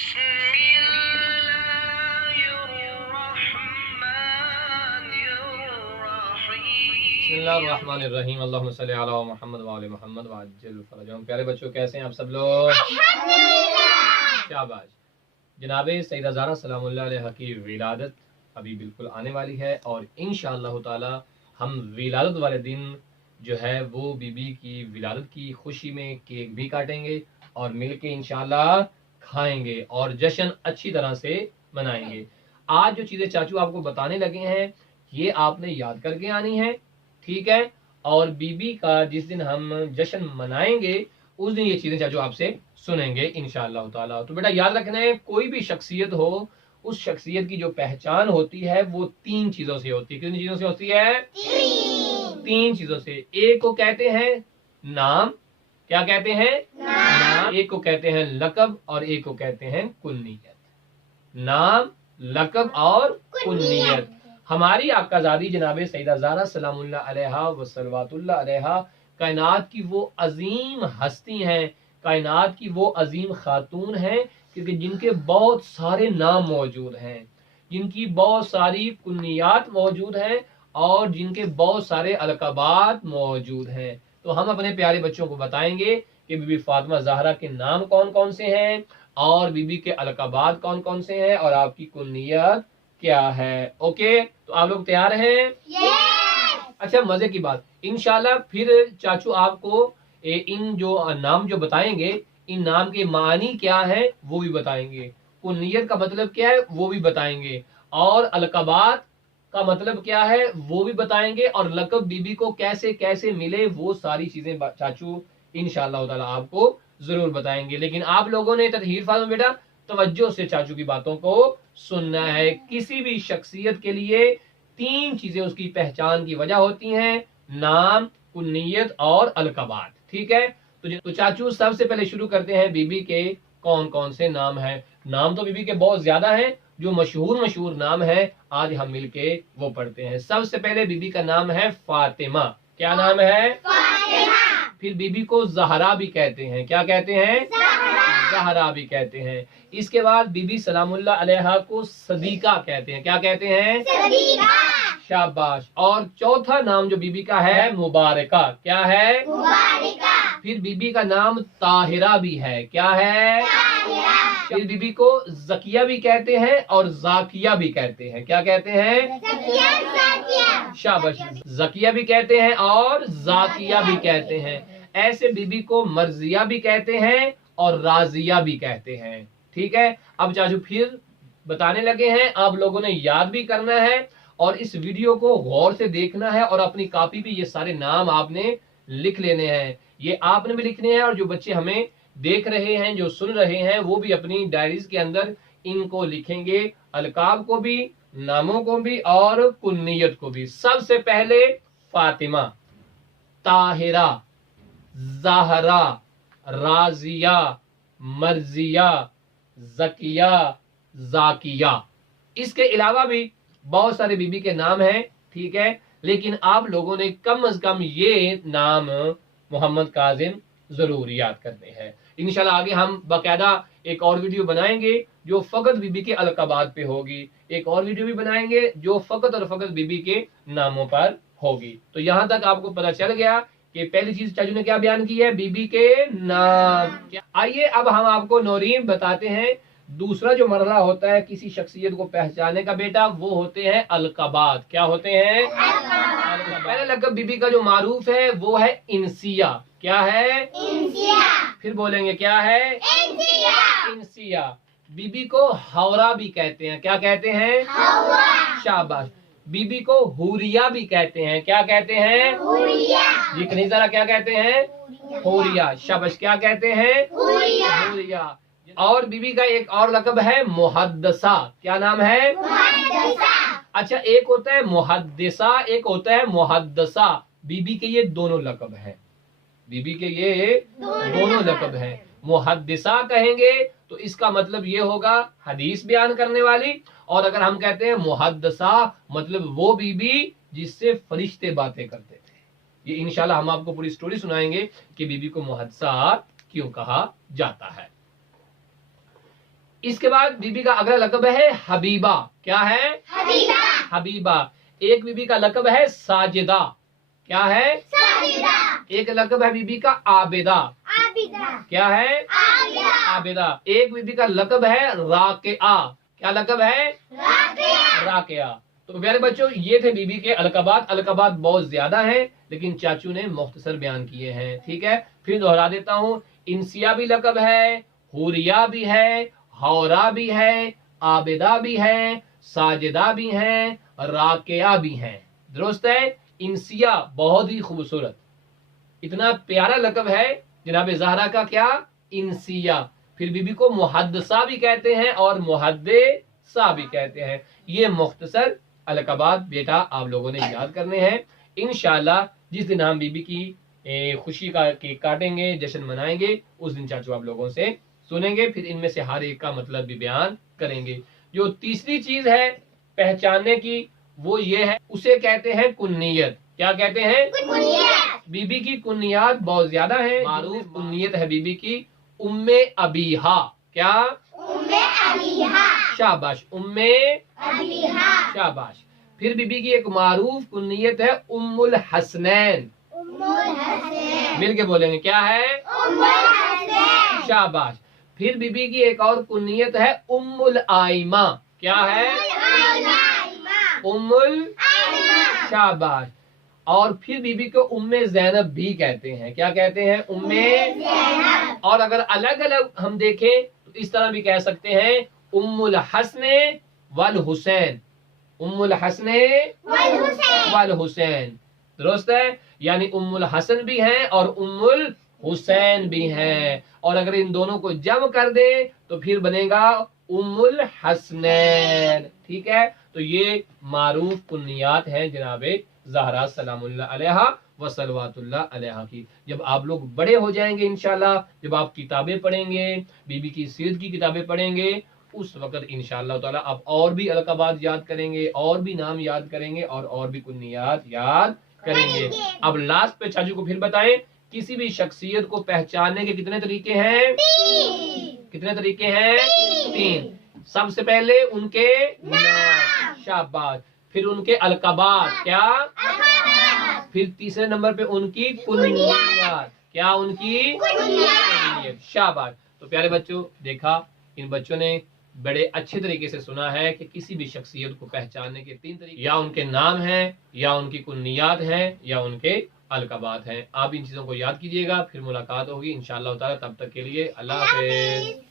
बिस्मिल्लाहिर्रहमानिर्रहीम अल्लाहुम्मा सल्लि अला मुहम्मद व आले मुहम्मद वअज्जिल फरजहुम। प्यारे बच्चों, कैसे हैं आप सब लोग? शाबाश। जनाब सैयदा ज़हरा सलामुल्लाह अलैहा की विलादत अभी बिल्कुल आने वाली है और इंशाअल्लाह ताला हम विलादत वाले दिन जो है वो बीबी की विलादत की खुशी में केक भी काटेंगे और मिलके इंशाअल्लाह खाएंगे और जश्न अच्छी तरह से मनाएंगे। आज जो चीज़ें चाचू आपको बताने लगे हैं ये आपने याद करके आनी है, ठीक है? और बीबी का जिस दिन हम जश्न मनाएंगे उस दिन ये चीजें चाचू आपसे सुनेंगे इंशाअल्लाह ताला। तो बेटा याद रखना है, कोई भी शख्सियत हो उस शख्सियत की जो पहचान होती है वो तीन चीजों से होती है। कितनी चीजों से होती है? तीन चीजों से। एक को कहते हैं नाम, क्या कहते हैं? नाम। एक को कहते हैं लकब और एक को कहते हैं कुन्नियत। नाम, लकब और कुन्नियत। हमारी आकाज़ादी जनाब सैयदा ज़हरा सलामुल्लाह अलैहा व सलवातुल्लाह अलैहा कायनात की वो अजीम हस्ती हैं, कायनात की वो अजीम खातून हैं क्योंकि जिनके बहुत सारे नाम मौजूद हैं, जिनकी बहुत सारी कुन्नियात मौजूद हैं और जिनके बहुत सारे अलक़ाबात मौजूद हैं। तो हम अपने प्यारे बच्चों को बताएंगे कि बीबी फातिमा ज़हरा के नाम कौन कौन से हैं और बीबी के अलक़ाबात कौन कौन से हैं और आपकी कुन्नियत क्या है। ओके, तो आप लोग तैयार हैं? अच्छा, मजे की बात, इंशाल्लाह फिर चाचू आपको इन जो नाम जो बताएंगे इन नाम के मानी क्या है वो भी बताएंगे, कुन्नियत का मतलब क्या है वो भी बताएंगे और अलक़ाबात का मतलब क्या है वो भी बताएंगे और लक़ब बीबी को कैसे कैसे मिले वो सारी चीजें चाचू इंशाअल्लाह ताला आपको जरूर बताएंगे। लेकिन आप लोगों ने तदहीर फातिमा बेटा तवज्जो से चाचू की बातों को सुनना है। किसी भी शख्सियत के लिए तीन चीजें उसकी पहचान की वजह होती हैं, नाम, कुन्नियत और अलक़ाबात, ठीक है? तो चाचू सबसे पहले शुरू करते हैं बीबी के कौन कौन से नाम हैं। नाम तो बीबी के बहुत ज्यादा हैं, जो मशहूर नाम है आज हम मिलके वो पढ़ते हैं। सबसे पहले बीबी का नाम है फातिमा। क्या नाम है? फातिमा। फिर बीबी को ज़हरा भी कहते हैं। क्या कहते हैं? ज़हरा भी कहते हैं। इसके बाद बीबी सलामुल्लाह अलैहा को सदीका कहते हैं। क्या कहते हैं? सदीका। शाबाश। और चौथा नाम जो बीबी का है मुबारका। क्या है? मुबारका। फिर बीबी का नाम ताहिरा भी है। क्या है? ताहिरा। फिर बीबी को ज़किया भी कहते हैं और ज़ाकिया भी कहते हैं। क्या कहते हैं? ज़किया। शाबाश। ज़किया भी कहते हैं और ज़ाकिया भी कहते हैं। ऐसे बीबी को मर्जिया भी कहते हैं और राजिया भी कहते हैं, ठीक है? अब चाचू फिर बताने लगे हैं, आप लोगों ने याद भी करना है और इस वीडियो को गौर से देखना है और अपनी कॉपी भी ये सारे नाम आपने लिख लेने हैं। ये आपने भी लिखने हैं और जो बच्चे हमें देख रहे हैं, जो सुन रहे हैं, वो भी अपनी डायरीज के अंदर इनको लिखेंगे, अलकाब को भी, नामों को भी और कुन्नियत को भी। सबसे पहले फातिमा, ताहिरा, ज़हरा, राजिया, मर्जिया, ज़किया, ज़ाकिया। इसके अलावा भी बहुत सारे बीबी के नाम हैं, ठीक है? लेकिन आप लोगों ने कम से कम ये नाम मोहम्मद काजिम जरूर याद करने हैं। इंशाल्लाह आगे हम बाकायदा एक और वीडियो बनाएंगे जो फकत बीबी के अलक़ाबात पे होगी, एक और वीडियो भी बनाएंगे जो फकत और फकत बीबी के नामों पर होगी। तो यहाँ तक आपको पता चल गया कि पहली चीज चाचू ने क्या बयान की है, बीबी के नाम। आइए अब हम आपको नौरीन बताते हैं दूसरा जो मरहला होता है किसी शख्सियत को पहचानने का बेटा, वो होते हैं अलक़ाबात। क्या होते हैं? पहले लक़ब बीबी का जो मारूफ है वो है इंसिया। क्या है? इंसिया। फिर बोलेंगे क्या है? इंसिया। इंसिया। बीबी को हौरा भी कहते हैं। क्या कहते हैं? हौरा। शाबाश। बीबी को हुरिया भी कहते हैं। क्या कहते हैं? हुरिया। जी कनीज़ा क्या कहते हैं? हुरिया। शाबाश। क्या कहते हैं? हुरिया। हुरिया। और बीबी का एक और लक़ब है मुहद्दसा। क्या नाम है? मुहद्दसा। अच्छा, एक होता है मुहद्दिसा, एक होता है मुहद्दसा। बीबी के ये दोनों लक़ब हैं, बीबी के ये दोनों लक़ब हैं। मुहद्दिसा कहेंगे तो इसका मतलब ये होगा हदीस बयान करने वाली, और अगर हम कहते हैं मुहद्दसा मतलब वो बीबी जिससे फरिश्ते बातें करते थे। ये इंशाल्लाह हम आपको पूरी स्टोरी सुनाएंगे कि बीबी को मुहद्दसा क्यों कहा जाता है। اس کے بعد بیبی کا اگلا لقب ہے حبیبہ. کیا ہے؟ حبیبہ. حبیبہ. ایک بیبی کا لقب ہے ساجدہ. کیا ہے؟ ساجدہ. ایک لقب ہے بیبی کا عابدہ. عابدہ. کیا ہے؟ عابدہ. عابدہ. ایک بیبی کا لقب ہے راکعہ. کیا لقب ہے؟ راقیہ. راکعہ. تو پیارے بچوں یہ تھے بیبی کے القابات. القابات بہت زیادہ ہیں لیکن چاچو نے مختصر بیان کیے ہیں. ٹھیک ہے، پھر دہرا دیتا ہوں. انسیہ بھی لقب ہے، حوریہ بھی ہے، حورا بھی ہے، عابدہ بھی ہے، ساجدہ بھی ہیں، راکعہ بھی ہیں. درست ہے. انسیہ بہت ہی خوبصورت، اتنا پیارا لقب ہے جناب زہرا کا. کیا؟ انسیہ. پھر بیبی کو محدثہ بھی کہتے ہیں اور محدثہ بھی کہتے ہیں. یہ مختصر القابات بیٹا آپ لوگوں نے یاد کرنے ہیں. انشاءاللہ جس دن ہم بیبی کی خوشی کا کیک کاٹیں گے، جشن منائیں گے، اس دن چاچو آپ لوگوں سے سنیں گے، پھر ان میں سے ہر ایک کا مطلب بھی بیان کریں گے. جو تیسری چیز ہے پہچاننے کی وہ یہ ہے، اسے کہتے ہیں کنیت. کیا کہتے ہیں؟ کنیت. بیبی کی کنیات بہت زیادہ ہیں. معروف کنیت ہے بیبی کی ام ابیہا. کیا؟ ام ابیہا. شاباش. ام ابیہا. شاباش. پھر بیبی کی ایک معروف کنیت ہے ام الحسنین. ام الحسن. مل کے بولیں گے. کیا ہے؟ ام الحسن. شاباش. پھر بیبی کی ایک اور کنیت ہے ام الائمہ. کیا ہے؟ ام شاباش. اور پھر بیبی کو ام زینب بھی کہتے ہیں. کیا کہتے ہیں؟ ام زینب. اور اگر الگ الگ ہم دیکھیں تو اس طرح بھی کہہ سکتے ہیں ام الحسن والحسین. ام الحسن والحسین. والحسین. درست ہے. یعنی ام الحسن بھی ہیں اور ام الحسین بھی ہیں، اور اگر ان دونوں کو جمع کر دیں تو پھر بنے گا ام الحسنین. ٹھیک ہے، تو یہ معروف کنیات ہیں جناب زہرا سلام اللہ علیہا و صلوات اللہ علیہا کی. جب آپ لوگ بڑے ہو جائیں گے انشاءاللہ، جب آپ کتابیں پڑھیں گے، بی بی کی سیرت کی کتابیں پڑھیں گے، اس وقت انشاءاللہ تعالی آپ اور بھی القابات یاد کریں گے، اور بھی نام یاد کریں گے، اور بھی کنیات یاد کریں گے. اب لاسٹ پہ چاچو کو پھر بتائیں، کسی بھی شخصیت کو پہچاننے کے کتنے طریقے ہیں؟ کتنے طریقے ہیں؟ 3. سب سے پہلے ان کے نام. شاباش. پھر ان کے القابات. کیا؟ پھر تیسرے نمبر پہ ان کی کنیات. کیا؟ ان کی کنیت. شاباش. تو پیارے بچوں دیکھا، ان بچوں نے بڑے اچھے طریقے سے سنا ہے کہ کسی بھی شخصیت کو پہچاننے کے 3 طریقے، یا ان کے نام ہیں، یا ان کی کنیات ہیں، یا ان کے القابات ہیں. آپ ان چیزوں کو یاد کیجئے گا. پھر ملاقات ہوگی انشاءاللہ تعالی. تب تک کے لیے اللہ حافظ.